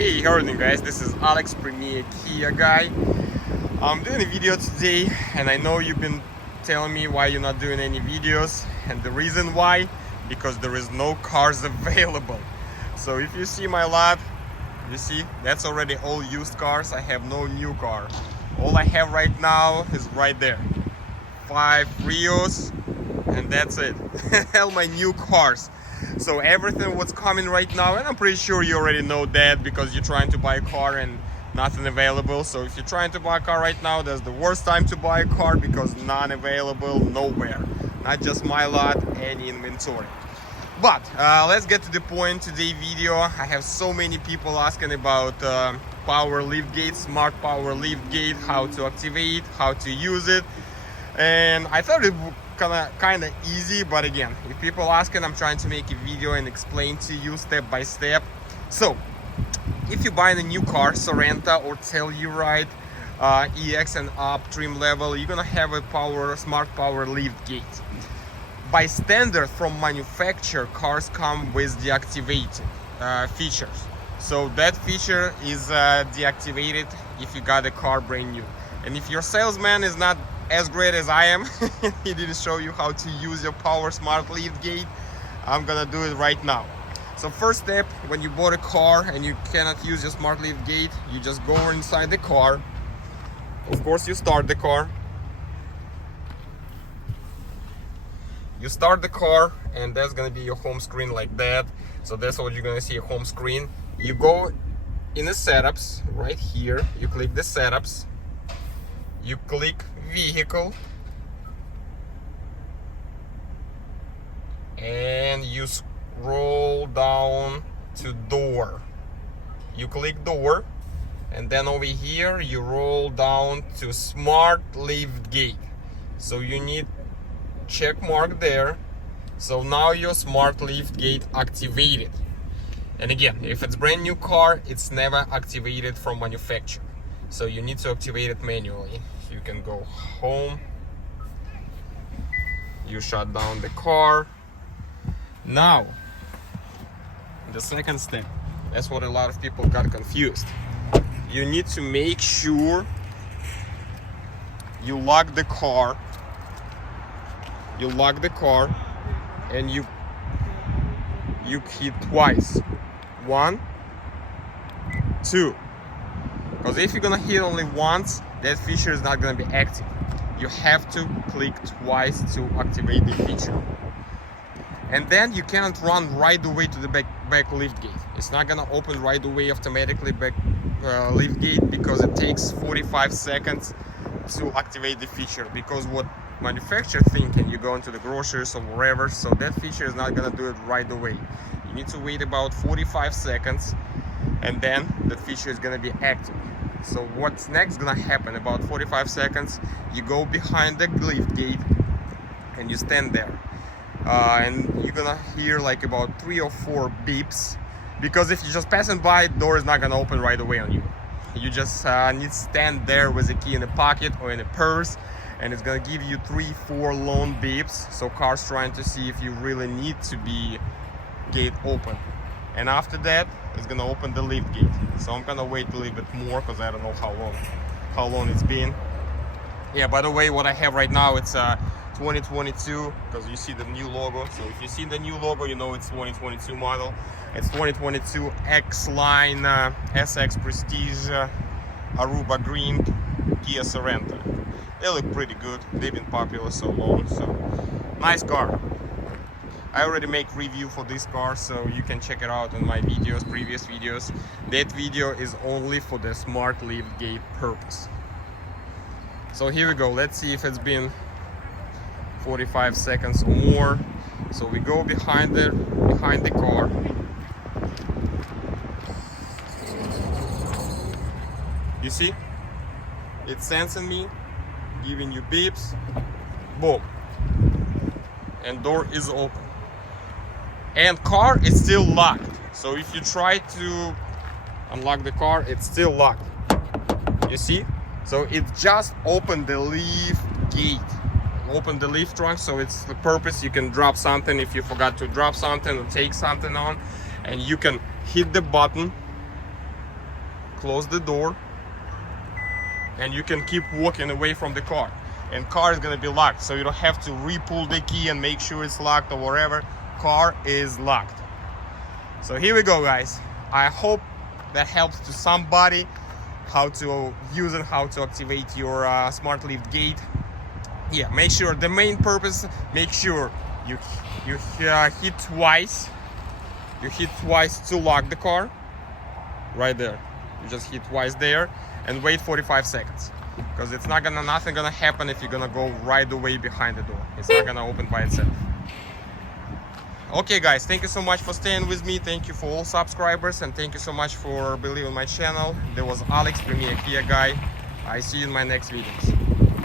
Hey, how are you doing, guys? This is Alex, Premier Kia guy. I'm doing a video today, and I know you've been telling me why you're not doing any videos, and the reason why, because there is no cars available. So if you see my lot, you see that's already all used cars. I have no new car. All I have right now is right there, 5 Rios, and that's it. All my new cars. So everything what's coming right now, and I'm pretty sure you already know that because you're trying to buy a car and nothing available. So if you're trying to buy a car right now, that's the worst time to buy a car because none available nowhere. Not just my lot, any inventory. But let's get to the point. Today video, I have so many people asking about power lift gate, smart power lift gate, how to activate, how to use it. And I thought it would kind of easy, but again, if people asking, I'm trying to make a video and explain to you step by step. So if you're buying a new car, Sorento or Telluride, EX and up trim level, you're gonna have a smart power lift gate. By standard from manufacturer, cars come with deactivated features. So that feature is deactivated if you got a car brand new. And if your salesman is not as great as I am, he didn't show you how to use your power smart lift gate, I'm gonna do it right now. So first step, when you bought a car and you cannot use your smart lift gate, you just go inside the car. Of course, you start the car. You start the car, and that's gonna be your home screen like that. So that's what you're gonna see, a home screen. You go in the setups right here, you click the setups, you click vehicle, and you scroll down to door. You click door, and then over here you roll down to smart lift gate. So you need check mark there. So now your smart lift gate activated. And again, if it's brand new car, it's never activated from manufacturer. So you need to activate it manually. You can go home, you shut down the car. Now, the second step, that's what a lot of people got confused. You need to make sure you lock the car. You lock the car and you hit twice. 1, 2. Because if you're gonna hit only once, that feature is not gonna be active. You have to click twice to activate the feature. And then you cannot run right away to the back lift gate. It's not gonna open right away automatically back lift gate because it takes 45 seconds to activate the feature. Because what manufacturer thinking, you go into the groceries or wherever, so that feature is not gonna do it right away. You need to wait about 45 seconds, and then the feature is gonna be active. So what's next gonna happen? About 45 seconds, you go behind the lift gate and you stand there, and you're gonna hear like about 3 or 4 beeps, because if you're just passing by, the door is not gonna open right away on you. You just need to stand there with the key in the pocket or in a purse, and it's gonna give you 3-4 long beeps. So cars trying to see if you really need to be gate open. And after that, it's gonna open the lift gate. So I'm gonna wait a little bit more because I don't know how long it's been. Yeah, by the way, what I have right now, it's 2022, because you see the new logo. So if you see the new logo, you know it's 2022 model. It's 2022 X-Line SX Prestige Aruba Green Kia Sorento. They look pretty good. They've been popular so long, so nice car. I already make review for this car, so you can check it out on my videos, previous videos. That video is only for the smart lift gate purpose. So here we go. Let's see if it's been 45 seconds or more. So we go behind the car. You see? It's sensing me, giving you beeps. Boom. And door is open. And car is still locked. So if you try to unlock the car, it's still locked. You see? So it just opened the lift gate. Open the lift trunk, so it's the purpose. You can drop something if you forgot to drop something or take something on, and you can hit the button close the door, and you can keep walking away from the car. And car is gonna be locked, so you don't have to re-pull the key and make sure it's locked or whatever. Car is locked. So here we go, guys. I hope that helps to somebody how to use it, how to activate your smart lift gate. Yeah, make sure the main purpose, make sure you hit twice. You hit twice to lock the car. Right there. You just hit twice there and wait 45 seconds. Because it's not gonna, nothing gonna happen if you're gonna go right away behind the door. It's not gonna open by itself. Okay, guys, thank you so much for staying with me. Thank you for all subscribers, and thank you so much for believing my channel. There was Alex, Premier Kia guy. I see you in my next videos.